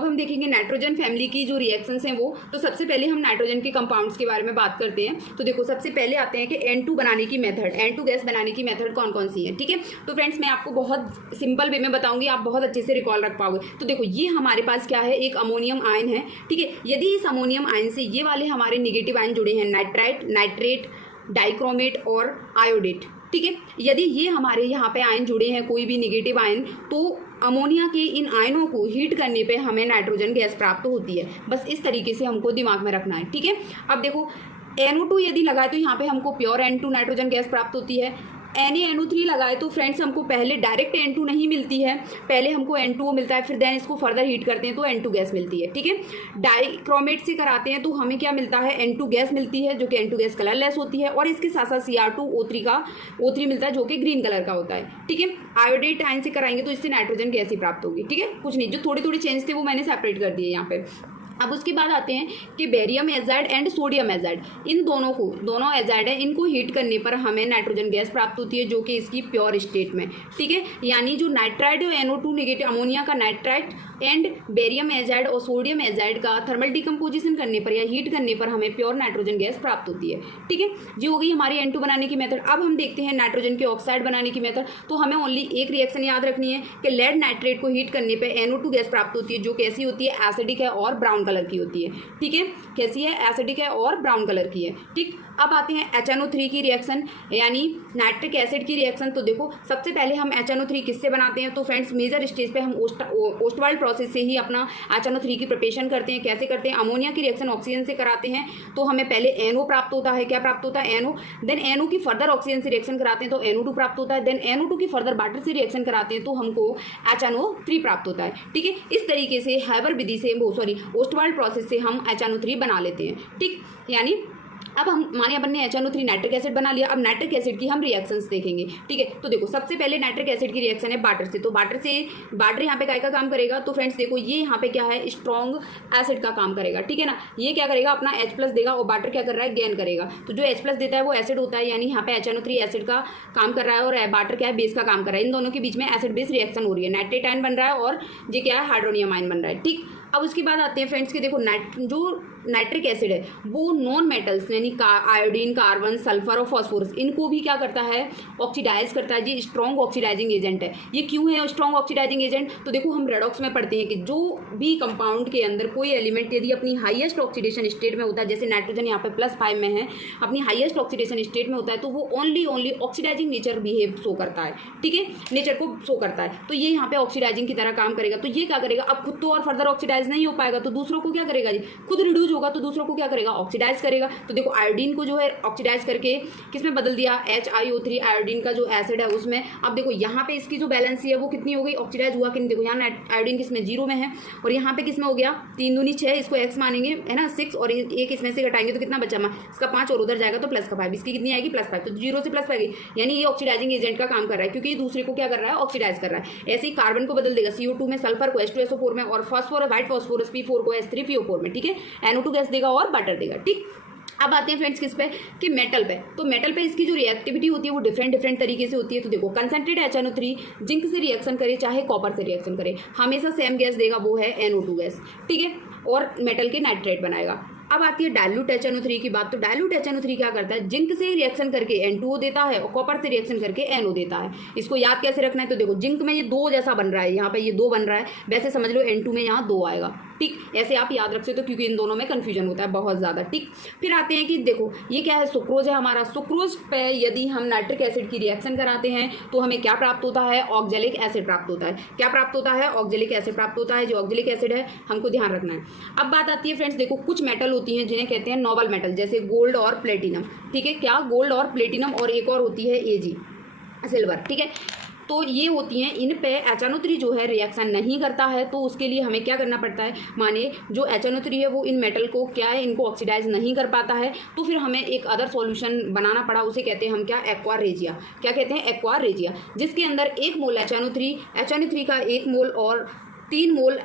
अब हम देखेंगे नाइट्रोजन फैमिली की जो रिएक्शंस हैं वो। तो सबसे पहले हम नाइट्रोजन के कंपाउंड्स के बारे में बात करते हैं। तो देखो सबसे पहले आते हैं कि N2 बनाने की मेथड, N2 गैस बनाने की मेथड कौन कौन सी है। ठीक है, तो फ्रेंड्स मैं आपको बहुत सिंपल वे में बताऊंगी, आप बहुत अच्छे से रिकॉल रख पाओगे। तो देखो ये हमारे पास क्या है, एक अमोनियम आयन है। ठीक है, यदि इस अमोनियम आयन से ये वाले हमारे निगेटिव आयन जुड़े हैं, नाइट्राइट, नाइट्रेट, डाइक्रोमेट और आयोडेट। ठीक है, यदि ये हमारे यहाँ पे आयन जुड़े हैं, कोई भी निगेटिव आयन, तो अमोनिया के इन आयनों को हीट करने पे हमें नाइट्रोजन गैस प्राप्त होती है। बस इस तरीके से हमको दिमाग में रखना है। ठीक है, अब देखो NO2 यदि लगाए तो यहाँ पे हमको प्योर N2 नाइट्रोजन गैस प्राप्त होती है। NaNO3 लगाए तो फ्रेंड्स हमको पहले डायरेक्ट N2 नहीं मिलती है, पहले हमको N2O मिलता है, फिर देन इसको फर्दर हीट करते हैं तो N2 गैस मिलती है। ठीक है, डाइक्रोमेट से कराते हैं तो हमें क्या मिलता है, N2 गैस मिलती है जो कि N2 गैस कलरलेस होती है, और इसके साथ साथ Cr2O3 मिलता है जो कि ग्रीन कलर का होता है। ठीक है, आयोडेट आयन से कराएंगे तो इससे नाइट्रोजन गैस ही प्राप्त होगी। ठीक है, कुछ नहीं, जो थोड़ी थोड़ी चेंज थे वो मैंने सेपरेट कर दिए यहाँ पे। अब उसके बाद आते हैं कि barium azide and sodium azide, इन दोनों एजाइड है, इनको हीट करने पर हमें नाइट्रोजन गैस प्राप्त होती है जो कि इसकी प्योर स्टेट में। ठीक है, यानी जो नाइट्राइड है NO2 नेगेटिव अमोनिया का नाइट्राइट एंड बेरियम एजाइड और सोडियम एजाइड का थर्मल डिकम्पोजिशन करने पर या हीट करने पर हमें प्योर नाइट्रोजन गैस प्राप्त होती है। ठीक है, जो हो गई हमारी N2 बनाने की मेथड। अब हम देखते हैं नाइट्रोजन के ऑक्साइड बनाने की मेथड। तो हमें ओनली एक रिएक्शन याद रखनी है कि लेड नाइट्रेट को हीट करने पर NO2 गैस प्राप्त होती है जो कैसी होती है, एसिडिक है और ब्राउन कलर की होती है। ठीक है, कैसी है, एसिडिक है और ब्राउन कलर की है। ठीक, अब आते हैं HNO3 की रिएक्शन यानी नाइट्रिक एसिड की रिएक्शन। तो देखो सबसे पहले हम HNO3 किससे बनाते हैं, तो फ्रेंड्स मेजर स्टेज पे हम ओस्टवाल्ड प्रोसेस से ही अपना HNO3 की प्रिपरेशन करते हैं। कैसे करते हैं, अमोनिया की रिएक्शन ऑक्सीजन से कराते हैं तो हमें पहले NO प्राप्त होता है। क्या प्राप्त होता है, NO। देन NO की फर्दर ऑक्सीजन से रिएक्शन कराते हैं तो NO2 प्राप्त होता है। देन NO2 की फर्दर वाटर से रिएक्शन कराते हैं तो हमको HNO3 प्राप्त होता है। ठीक है, इस तरीके से हैबर विधि से ओस्टवाल्ड प्रोसेस से हम HNO3 बना लेते हैं। ठीक, यानी अब हम माने अपन ने HNO3 नाइट्रिक एसिड बना लिया। अब नाइट्रिक एसिड की हम रिएक्शंस देखेंगे। ठीक है, तो देखो सबसे पहले नाइट्रिक एसिड की रिएक्शन है वाटर से। तो वाटर यहाँ पे काय का काम करेगा, तो फ्रेंड्स देखो ये यहाँ पे क्या है, स्ट्रॉन्ग एसिड का काम करेगा। ठीक है ना, ये क्या करेगा, अपना H+ देगा और वाटर क्या कर रहा है, गेन करेगा। तो जो H+ देता है वो एसिड होता है, यानी यहाँ पे HNO3 एसिड का काम कर रहा है और वाटर क्या है, बेस का काम कर रहा है। इन दोनों के बीच में एसिड बेस रिएक्शन हो रही है, नाइट्रेट आयन बन रहा है और ये क्या है, हाइड्रोनियम आयन बन रहा है। ठीक, अब उसके बाद आते हैं फ्रेंड्स कि देखो जो नाइट्रिक एसिड है वो नॉन मेटल्स यानी आयोडीन, कार्बन, सल्फर और फॉस्फोरस, इनको भी क्या करता है, ऑक्सीडाइज करता है। ये स्ट्रॉन्ग ऑक्सीडाइजिंग एजेंट है। ये क्यों है स्ट्रॉन्ग ऑक्सीडाइजिंग एजेंट, तो देखो हम रेडॉक्स में पढ़ते हैं कि जो भी कंपाउंड के अंदर कोई एलिमेंट यदि अपनी हाईएस्ट ऑक्सीडेशन स्टेट में होता है, जैसे नाइट्रोजन यहाँ पे +5 में है, अपनी हाईएस्ट ऑक्सीडेशन स्टेट में होता है, तो वो only oxidising nature behave show करता है। ठीक है, नेचर को शो करता है, तो ये यहाँ पे ऑक्सीडाइजिंग की तरह काम करेगा। तो ये क्या करेगा, अब खुद तो और फर्दर ऑक्सीडाइज नहीं हो पाएगा तो दूसरों को क्या करेगा, जी खुद रिड्यूस होगा तो दूसरों को क्या करेगा, ऑक्सीडाइज करेगा। तो देखो आयोडीन को जो है ऑक्सीडाइज करके किसमें बदल दिया, HiO3 आयोडीन का जो एसिड है उसमें। अब देखो यहाँ पे इसकी जो बैलेंस है वो कितनी हो गई, ऑक्सीडाइज हुआ कि नहीं, देखो यहाँ आयोडीन किसमें 0 में है और यहाँ पे किसमें हो गया 3 दूनी 6, इसको x मानेंगे है ना 6 और एक इसमें से घटाएंगे तो कितना बचा, इसका 5 और उधर जाएगा तो +5, इसकी कितनी आएगी +5, तो 0 से +5 गई, यानी ये ऑक्सीडाइजिंग एजेंट का काम कर रहा है क्योंकि ये दूसरे को क्या कर रहा है, ऑक्सीडाइज कर रहा है। ऐसे ही कार्बन को बदल देगा CO2 में, सल्फर को H2SO4 में और फॉस्फोरस व्हाइट फॉस्फोरस P4 को H3PO4 में। ठीक है, NO2 गैस देगा और वाटर देगा। ठीक, अब आते हैं फ्रेंड्स किस पे, कि मेटल पे। तो मेटल पे इसकी जो रिएक्टिविटी होती है वो डिफरेंट तरीके से होती है। तो देखो कंसंट्रेट HNO3 जिंक से रिएक्शन करे चाहे कॉपर से रिएक्शन करे, हमेशा सेम गैस देगा, वो है NO2 गैस। ठीक है, और मेटल के नाइट्रेट बनाएगा। अब आती है डाइल्यूट HNO3 की बात। तो डाइल्यूट HNO3 क्या करता है, जिंक से रिएक्शन करके N2O देता है और कॉपर से रिएक्शन करके NO देता है। इसको याद कैसे रखना है, तो देखो जिंक में ये 2 जैसा बन रहा है, यहाँ पे ये 2 बन रहा है, वैसे समझ लो N2 में यहाँ 2 आएगा। ठीक, ऐसे आप याद रख सकते हो क्योंकि इन दोनों में कन्फ्यूजन होता है बहुत ज़्यादा। ठीक, फिर आते हैं कि देखो ये क्या है, सुक्रोज है हमारा। सुक्रोज पे यदि हम नाइट्रिक एसिड की रिएक्शन कराते हैं तो हमें क्या प्राप्त होता है, ऑक्जेलिक एसिड प्राप्त होता है। क्या प्राप्त होता है, ऑक्जेलिक एसिड प्राप्त होता है। जो ऑक्जेलिक एसिड है हमको ध्यान रखना है। अब बात आती है फ्रेंड्स, देखो कुछ मेटल होती हैं जिन्हें कहते हैं नोबल मेटल, जैसे गोल्ड और प्लेटिनम। ठीक है, क्या, गोल्ड और प्लेटिनम, और एक और होती है Ag सिल्वर। ठीक है, तो ये होती हैं, इन पे HNO3 जो है रिएक्शन नहीं करता है, तो उसके लिए हमें क्या करना पड़ता है, माने जो HNO3 है वो इन मेटल को क्या है, इनको ऑक्सीडाइज नहीं कर पाता है, तो फिर हमें एक अदर सॉल्यूशन बनाना पड़ा, उसे कहते हैं हम क्या, एक्वा रेजिया। क्या कहते हैं, एक्वा रेजिया, जिसके अंदर 1 मोल HNO3 का 1 मोल और 3 मोल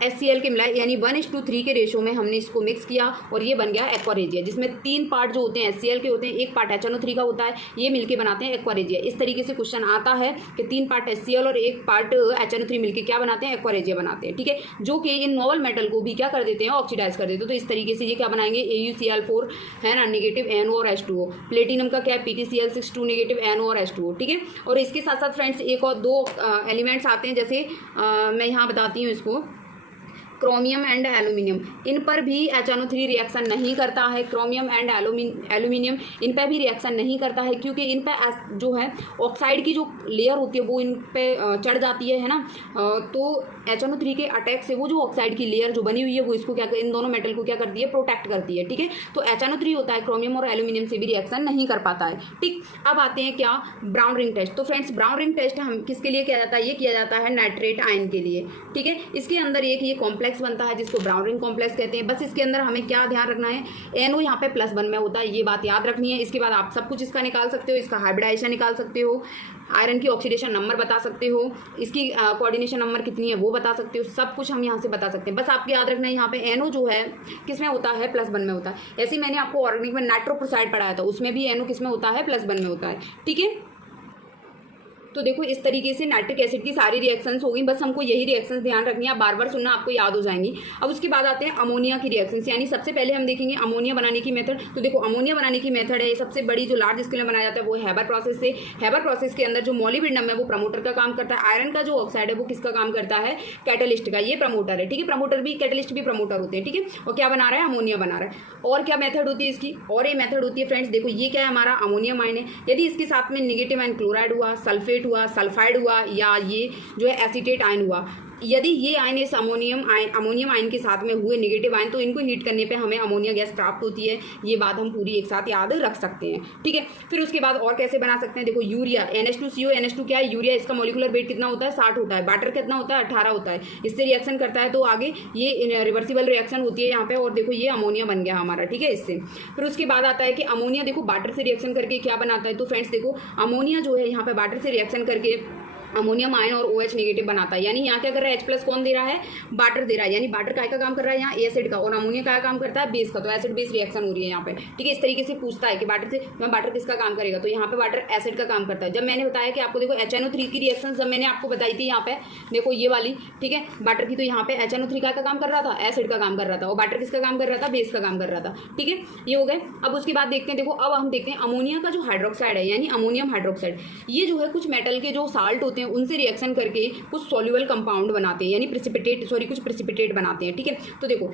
HCl के मिला, यानी 1:3 के रेशो में हमने इसको मिक्स किया और ये बन गया एक्वा रेजिया, जिसमें 3 पार्ट जो होते हैं HCl के होते हैं, 1 पार्ट HNO3 का होता है, ये मिलके बनाते हैं एक्वा रेजिया। इस तरीके से क्वेश्चन आता है कि 3 पार्ट HCl और 1 पार्ट HNO3 मिलके क्या बनाते हैं, एक्वा रेजिया बनाते हैं, ठीक है, जो कि इन नोबल मेटल को भी क्या कर देते हैं, ऑक्सीडाइज कर देते हैं। तो इस तरीके से ये क्या बनाएंगे, AuCl4 है ना, नेगेटिव NO और H2O। प्लेटिनम का क्या है, PtCl6 2 नेगेटिव NO और H2O, ठीक है। और इसके साथ साथ फ्रेंड्स एक और 2 एलिमेंट्स आते हैं, जैसे मैं यहाँ बताती हूँ इसको, क्रोमियम एंड एल्यूमिनियम, इन पर भी HNO3 रिएक्शन नहीं करता है। क्रोमियम एंड एल्यूमिनियम इन पर भी रिएक्शन नहीं करता है, क्योंकि इन पर जो है ऑक्साइड की जो लेयर होती है वो इन पे चढ़ जाती है ना, तो HNO3 के अटैक से वो जो ऑक्साइड की लेयर जो बनी हुई है वो इसको क्या, इन दोनों मेटल को क्या करती है, प्रोटेक्ट करती है, ठीक है। तो HNO3 होता है क्रोमियम और एल्यूमिनियम से भी रिएक्शन नहीं कर पाता है, ठीक। अब आते हैं क्या, ब्राउन रिंग टेस्ट। तो फ्रेंड्स ब्राउन रिंग टेस्ट हम किसके लिए किया जाता है, ये किया जाता है नाइट्रेट आयन के लिए, ठीक है। इसके अंदर एक ये कॉम्प्लेक्स बनता है जिसको ब्राउन रिंग कॉम्प्लेक्स कहते हैं। बस इसके अंदर हमें क्या ध्यान रखना है, NO यहाँ पे +1 में होता है, ये बात याद रखनी है। इसके बाद आप सब कुछ इसका निकाल सकते हो, इसका हाइब्रिडाइजेशन निकाल सकते हो, आयरन की ऑक्सीडेशन नंबर बता सकते हो, इसकी कोऑर्डिनेशन नंबर कितनी है वो बता सकते हो, सब कुछ हम यहाँ से बता सकते हैं। बस आपको याद रखना है यहाँ पे NO जो है किस में होता है, +1 में होता है। ऐसे ही मैंने आपको ऑर्गेनिक में नाइट्रोप्रोसाइड पढ़ाया था, उसमें भी NO किस में होता है, +1 में होता है, ठीक है। तो देखो इस तरीके से नाइट्रिक एसिड की सारी रिएक्शंस हो गई, बस हमको यही रिएक्शंस ध्यान रखनी है, आप बार बार सुनना, आपको याद हो जाएंगी। अब उसके बाद आते हैं अमोनिया की रिएक्शंस, यानी सबसे पहले हम देखेंगे अमोनिया बनाने की मेथड। तो देखो अमोनिया बनाने की मेथड है, सबसे बड़ी जो लार्ज स्केल में बनाया जाता है वो हैबर प्रोसेस से। हैबर प्रोसेस के अंदर जो मोलिब्डेनम है वो प्रमोटर का काम करता है, आयरन का जो ऑक्साइड है वो किसका काम करता है, कैटलिस्ट का, ये प्रमोटर है, ठीक है। प्रमोटर भी, कैटलिस्ट भी प्रमोटर होते हैं, ठीक है। और क्या बना रहा है, अमोनिया बना रहा है। और क्या मेथड होती है इसकी, और ये मेथड होती है फ्रेंड्स, देखो ये क्या है, हमारा अमोनियम आयन है, यदि इसके साथ में निगेटिव आयन क्लोराइड हुआ, सल्फेट हुआ, सल्फाइड हुआ, या ये जो है एसीटेट आयन हुआ, यदि ये आयन इस अमोनियम आयन के साथ में हुए नेगेटिव आयन, तो इनको हीट करने पे हमें अमोनिया गैस प्राप्त होती है। ये बात हम पूरी एक साथ याद रख सकते हैं, ठीक है। फिर उसके बाद और कैसे बना सकते हैं, देखो यूरिया, NH2CO, NH2 क्या है, यूरिया, इसका मॉलिक्यूलर वेट कितना होता है, 60 होता है, वाटर कितना होता है, 18 होता है। इससे रिएक्शन करता है तो आगे ये रिवर्सिबल रिएक्शन होती है यहाँ पे, और देखो ये अमोनिया बन गया हमारा, ठीक है, इससे। फिर उसके बाद आता है कि अमोनिया देखो वाटर से रिएक्शन करके क्या बनाता है, तो फ्रेंड्स देखो अमोनिया जो है यहाँ पे वाटर से रिएक्शन करके अमोनियम आयन और OH नेगेटिव बनाता है, यानी यहाँ क्या कर रहा है, H+ कौन दे रहा है, वाटर दे रहा है, यानी वाटर काय का काम कर रहा है यहाँ, एसिड का, और अमोनिया काय काम करता है, बेस का, तो एसिड बेस रिएक्शन हो रही है यहाँ पे, ठीक है। इस तरीके से पूछता है कि वाटर से वाटर किसका काम करेगा, तो यहाँ पे वाटर एसिड का काम करता है। जब मैंने बताया कि आपको देखो HNO3 की रिएक्शन जब मैंने आपको बताई थी यहाँ पे, देखो ये वाली, ठीक है, वाटर की, तो यहाँ पे HNO3 का काम कर रहा था, एसिड का काम कर रहा था, और वाटर किसका काम कर रहा था, बेस का काम कर रहा था, ठीक है, ये हो गए। अब उसके बाद देखते हैं, देखो अब हम देखते हैं अमोनिया का जो हाइड्रोक्साइड है, यानी अमोनियम हाइड्रोक्साइड, ये जो है कुछ मेटल के जो साल्ट होते हैं उनसे रिएक्शन करके कुछ सॉल्युबल कंपाउंड बनाते हैं, यानी कुछ प्रेसिपिटेट बनाते हैं, ठीक है। तो देखो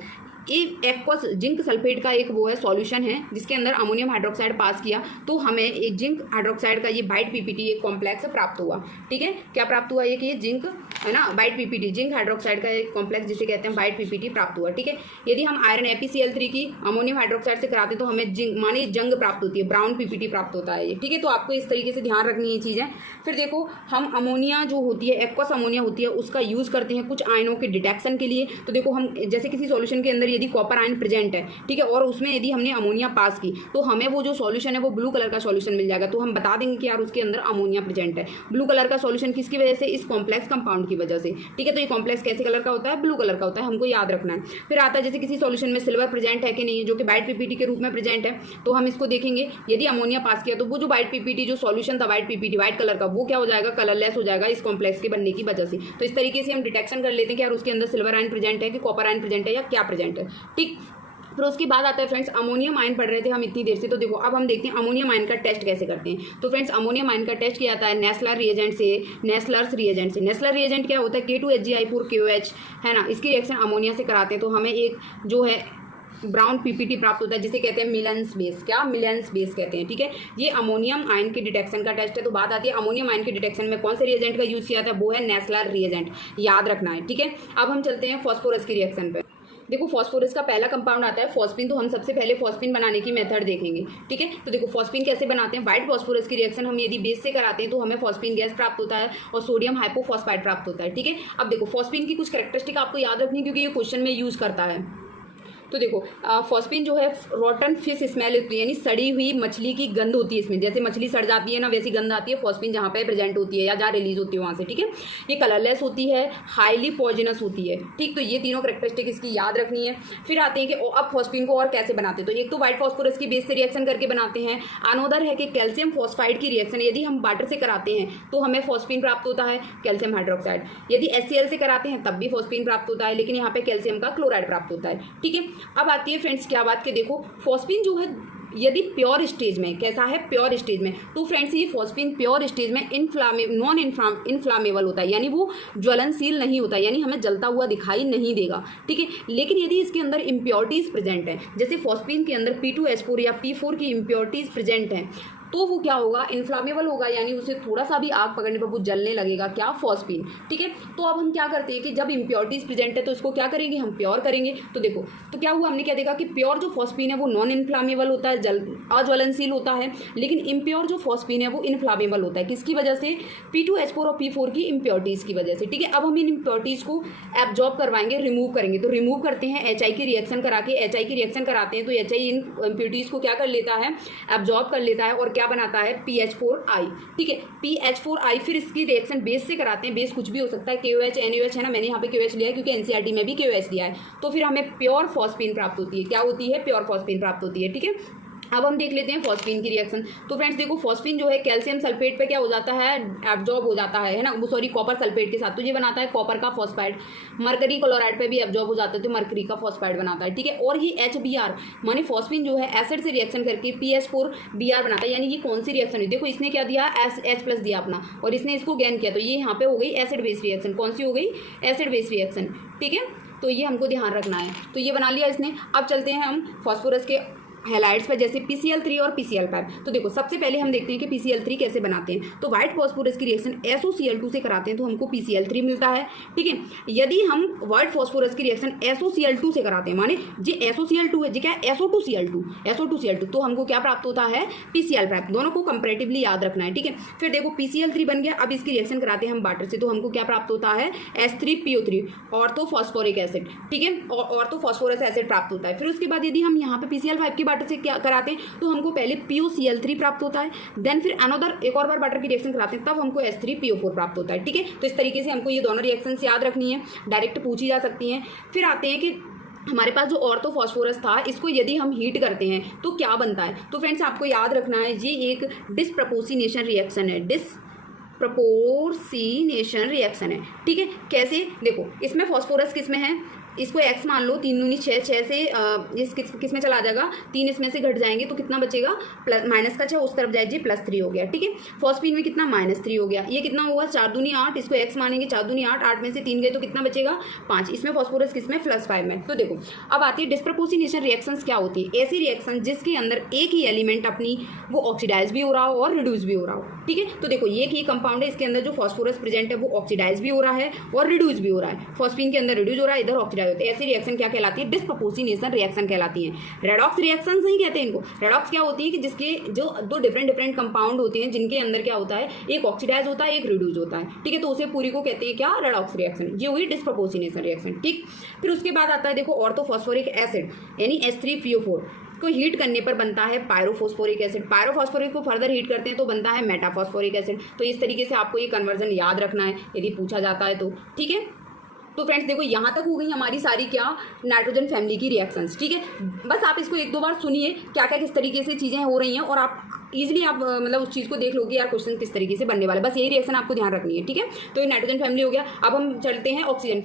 ये एक्वस जिंक सल्फेट का एक वो है सॉल्यूशन है जिसके अंदर अमोनियम हाइड्रोक्साइड पास किया, तो हमें एक जिंक हाइड्रोक्साइड का ये बाइट PPT एक कॉम्प्लेक्स प्राप्त हुआ, ठीक है। क्या प्राप्त हुआ, ये कि ये जिंक है ना, बाइट PPT, जिंक हाइड्रोक्साइड का एक कॉम्प्लेक्स जिसे कहते हैं बाइट PPT प्राप्त हुआ, ठीक है। यदि हम आयरन ApCl3 की अमोनियम हाइड्रोक्साइड से कराते तो हमें जिंक माने जंग प्राप्त होती है, ब्राउन PPT प्राप्त होता है ये, ठीक है। तो आपको इस तरीके से ध्यान रखनी ये चीज़ है। फिर देखो हम अमोनिया जो होती है, एक्वस अमोनिया होती है, उसका यूज़ करते हैं कुछ आयनों के डिटेक्शन के लिए। तो देखो हम जैसे किसी सॉल्यूशन के अंदर यदि कॉपर आयन प्रेजेंट है, ठीक है, और उसमें यदि हमने अमोनिया पास की तो हमें वो जो सॉल्यूशन है वो ब्लू कलर का सॉल्यूशन मिल जाएगा, तो हम बता देंगे कि यार उसके अंदर अमोनिया प्रेजेंट है। ब्लू कलर का सॉल्यूशन किसकी वजह से, इस कॉम्प्लेक्स कंपाउंड की वजह से, ठीक है। तो ये कॉम्प्लेक्स कैसे कलर का होता है, ब्लू कलर का होता है, हमको याद रखना है। फिर आता है जैसे किसी सॉल्यूशन में सिल्वर प्रेजेंट है कि नहीं, जो कि बाइट PPT के रूप में प्रेजेंट है, तो हम इसको देखेंगे, यदि अमोनिया पास किया तो वो जो बाइट PPT जो सॉल्यूशन था बाइट PPT व्हाइट कलर का, वो क्या हो जाएगा, कलरलेस हो जाएगा इस कॉम्प्लेक्स के बनने की वजह से। तो इस तरीके से हम डिटेक्शन कर लेते हैं कि यार उसके अंदर सिल्वर आयन प्रेजेंट है कि कॉपर आयन प्रेजेंट है या क्या प्रेजेंट है, ठीक। फिर उसके बाद आता है फ्रेंड्स अमोनियम आयन पढ़ रहे थे हम इतनी देर से, तो देखो अब हम देखते हैं अमोनियम आयन का टेस्ट कैसे करते हैं। तो फ्रेंड्स अमोनियम आयन का टेस्ट किया जाता है नेस्लर रिएजेंट से, नेस्लर्स रिएजेंट से। नेस्लर रिएजेंट क्या होता है, K2HgI4KOH है ना, इसकी रिएक्शन अमोनिया से कराते हैं तो हमें एक जो है ब्राउन PPT प्राप्त होता है जिसे कहते हैं मिलेंस बेस, क्या मिलेंस बेस कहते हैं, ठीक है। ये अमोनियम आयन के डिटेक्शन का टेस्ट है। तो बात आती है अमोनियम आयन के डिटेक्शन में कौन से रिएजेंट का यूज़ किया था, वो है नेस्लर रिएजेंट, याद रखना है, ठीक है। अब हम चलते हैं फॉस्फोरस की रिएक्शन पे। देखो फॉस्फोरस का पहला कंपाउंड आता है फॉस्फिन, तो हम सबसे पहले फॉस्फिन बनाने की मेथड देखेंगे, ठीक है। तो देखो फॉस्फिन कैसे बनाते हैं, व्हाइट फॉस्फोरस की रिएक्शन हम यदि बेस से कराते हैं तो हमें फॉस्फिन गैस प्राप्त होता है और सोडियम हाइपोफॉस्फाइड प्राप्त होता है, ठीक है। अब देखो फॉस्फिन की कुछ कैरेक्टरिस्टिक आपको याद रखनी, क्योंकि ये क्वेश्चन में यूज़ करता है। तो देखो फॉस्फीन जो है रॉटन फिश स्मेल होती है, यानी सड़ी हुई मछली की गंध होती है इसमें। जैसे मछली सड़ जाती है ना, वैसी गंध आती है फॉस्फीन जहाँ पे प्रेजेंट होती है या जहाँ रिलीज होती है वहाँ से, ठीक है। ये कलरलेस होती है, हाईली पॉइजनस होती है, ठीक। तो ये तीनों कैरेक्टरिस्टिक इसकी याद रखनी है। फिर आते हैं कि अब फॉस्फीन को और कैसे बनाते हैं। तो एक तो व्हाइट फॉस्फोरस की बेस से रिएक्शन करके बनाते हैं। अनोदर है कि कैल्शियम फॉस्फाइड की रिएक्शन यदि हम वाटर से कराते हैं तो हमें फॉस्फीन प्राप्त होता है, कैल्शियम हाइड्रोक्साइड। यदि HCl से कराते हैं तब भी फॉस्फीन प्राप्त होता है, लेकिन यहाँ पे कैल्शियम का क्लोराइड प्राप्त होता है, ठीक है। अब आती है फ्रेंड्स क्या बात, के देखो फॉस्फीन जो है यदि प्योर स्टेज में, कैसा है प्योर स्टेज में, तो फ्रेंड्स ये फॉस्फीन प्योर स्टेज में नॉन इन्फ्लामेबल होता है, यानी वो ज्वलनशील नहीं होता, यानी हमें जलता हुआ दिखाई नहीं देगा, ठीक है। लेकिन यदि इसके अंदर इम्प्योरिटीज़ प्रेजेंट है, जैसे फॉस्फीन के अंदर P2H4 या P4 की इम्प्योरिटीज़ प्रेजेंट हैं, तो वो क्या होगा, इन्फ्लामेबल होगा, यानी उसे थोड़ा सा भी आग पकड़ने पर वो जलने लगेगा, क्या फॉस्फीन, ठीक है। तो अब हम क्या करते हैं कि जब इम्प्योरिटीज़ प्रेजेंट है तो इसको क्या करेंगे, हम प्योर करेंगे। तो देखो तो क्या हुआ, हमने क्या देखा कि प्योर जो फॉस्फीन है वो नॉन इन्फ्लामेबल होता है, अज्वलनशील होता है, लेकिन इम्प्योर जो फॉस्फीन है वो इन्फ्लामेबल होता है। किसकी वजह से, P2H4 और P4 की इम्प्योरिटीज़ की वजह से, ठीक है। अब हम इन इम्प्योरिटीज़ को एब्जॉर्ब करवाएंगे, रिमूव करेंगे। तो रिमूव करते हैं HI की रिएक्शन करा के, HI की रिएक्शन कराते हैं तो HI इन इम्प्योरिटीज़ को क्या कर लेता है, एब्जॉर्ब कर लेता है और क्या बनाता है, PH4I, ठीक है। PH4I फिर इसकी रिएक्शन बेस से कराते हैं, बेस कुछ भी हो सकता है, KOH NaOH है ना, मैंने यहाँ पे KOH लिया है क्योंकि NCERT में भी KOH दिया है। तो फिर हमें प्योर फॉस्फीन प्राप्त होती है, क्या होती है, प्योर फॉस्फीन प्राप्त होती है, ठीक है। अब हम देख लेते हैं फॉस्फीन की रिएक्शन। तो फ्रेंड्स देखो फॉस्फीन जो है कैल्शियम सल्फेट पे क्या हो जाता है, एब्जॉर्ब हो जाता है ना, वो सॉरी कॉपर सल्फेट के साथ, तो ये बनाता है कॉपर का फॉस्फाइड। मरकरी क्लोराइड पे भी एब्जॉर्ब हो जाता है तो मरकरी का फॉस्फाइड बनाता है, ठीक है। और ये HBr माने फॉस्फीन जो है एसिड से रिएक्शन करके PH4Br बनाता है, यानी ये कौन सी रिएक्शन हुई, देखो इसने क्या दिया, H+ दिया अपना और इसने इसको गेन किया, तो ये यहाँ पे हो गई एसिड बेस रिएक्शन। कौन सी हो गई, एसिड बेस रिएक्शन, ठीक है। तो ये हमको ध्यान रखना है। तो ये बना लिया इसने। अब चलते हैं हम फॉस्फोरस के हैलाइड्स पर, जैसे PCl3 और PCl5। तो देखो सबसे पहले हम देखते हैं कि PCl3 कैसे बनाते हैं। तो व्हाइट फॉस्फोरस की रिएक्शन SOCl2 से कराते हैं तो हमको PCl3 मिलता है, ठीक है। यदि हम व्हाइट फॉस्फोरस की रिएक्शन SOCl2 से कराते हैं, माने जी SOCl2 है जी क्या है, SO2Cl2 तो हमको क्या प्राप्त होता है, PCl5। दोनों को कंपैरेटिवली याद रखना है, ठीक है। फिर देखो PCl3 बन गया, अब इसकी रिएक्शन कराते हैं हम वाटर से तो हमको क्या प्राप्त होता है, H3PO3 ऑर्थोफॉस्फोरिक एसिड, ठीक है, और ऑर्थोफॉस्फोरस एसिड प्राप्त होता है। फिर उसके बाद यदि हम यहाँ पे PCl5 की वाटर से क्या कराते हैं तो हमको पहले POCl3 प्राप्त होता है, देन फिर अनदर एक और बार वाटर की रिएक्शन कराते हैं तब हमको H3PO4 प्राप्त होता है, ठीक है। तो इस तरीके से हमको ये दोनों रिएक्शंस याद रखनी है, डायरेक्ट पूछी जा सकती हैं। फिर आते हैं कि हमारे पास जो ऑर्थोफॉस्फोरस था इसको यदि हम हीट करते हैं तो क्या बनता है। तो फ्रेंड्स आपको याद रखना है ये एक डिसप्रपोर्शनेशन रिएक्शन है, डिसप्रपोर्शनेशन रिएक्शन है, ठीक है। कैसे, देखो इसमें फॉस्फोरस किस में है, इसको X मान लो, 3 दूनी 6, 6 से इस किस में चला जाएगा, 3 इसमें से घट जाएंगे तो कितना बचेगा, प्लस माइनस का 6 उस तरफ जाएगी +3 हो गया, ठीक है। फॉस्फीन में कितना, -3 हो गया। ये कितना होगा, 4 दूनी 8, इसको X मानेंगे, 4 दूनी 8, 8 में से 3 गए तो कितना बचेगा, 5। इसमें फॉस्फोरस किसमें, +5 में। तो देखो अब आती है डिस्प्रपोर्शनेशन रिएक्शंस क्या होती है, ऐसी रिएक्शन जिसके अंदर एक ही एलिमेंट अपनी वो ऑक्सीडाइज भी हो रहा हो और रिड्यूस भी हो रहा हो, ठीक है। तो देखो ये एक ही कंपाउंड है, इसके अंदर जो फॉस्फोरस प्रेजेंट है वो ऑक्सीडाइज भी हो रहा है और रिड्यूस भी हो रहा है। फॉस्फीन के अंदर रिड्यूस हो रहा है, इधर ऑक्सीडाइज होता है। ऐसी रिएक्शन क्या कहलाती है, डिस्प्रपोर्शनेशन रिएक्शन कहलाती है। रेडॉक्स रिएक्शंस नहीं कहते इनको। रेडॉक्स क्या होती है कि जिसके जो दो डिफरेंट कंपाउंड होते हैं जिनके अंदर क्या होता है, एक ऑक्सीडाइज होता है एक रिड्यूस होता है, ठीक है। तो उसे पूरी को कहते हैं क्या, रेडॉक्स रिएक्शन। ये हुई डिस्प्रपोर्शनेशन रिएक्शन, ठीक। फिर उसके बाद आता है देखो ऑर्थोफॉस्फोरिक एसिड यानी H3PO4 को हीट करने पर बनता है पायरोफॉस्फोरिक एसिड। पायरोफॉस्फोरिक को फर्दर हीट करते हैं तो बनता है मेटाफॉस्फोरिक एसिड। तो इस तरीके से आपको ये कन्वर्जन याद रखना है यदि पूछा जाता है तो, ठीक है। तो फ्रेंड्स देखो यहाँ तक हो गई हमारी सारी क्या, नाइट्रोजन फैमिली की रिएक्शंस, ठीक है। बस आप इसको 1-2 बार सुनिए क्या क्या किस तरीके से चीज़ें हो रही हैं और आप इजीली आप मतलब उस चीज़ को देख लोगे यार क्वेश्चन किस तरीके से बनने वाले, बस यही रिएक्शन आपको ध्यान रखनी है, ठीक है। तो ये नाइट्रोजन फैमिली हो गया। अब हम चलते हैं ऑक्सीजन